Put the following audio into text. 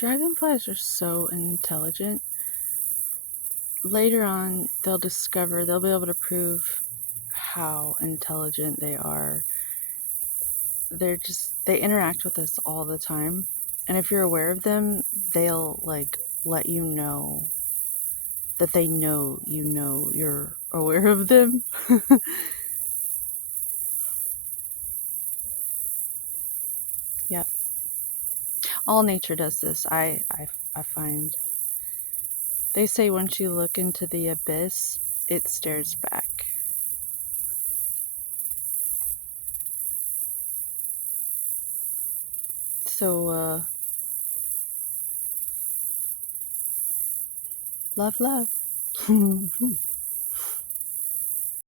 Dragonflies are so intelligent. Later on, they'll be able to prove how intelligent they are. They interact with us all the time. And if you're aware of them, they'll like let you know that they know you're aware of them. Yep. All nature does this, I find. They say once you look into the abyss, it stares back. So, love.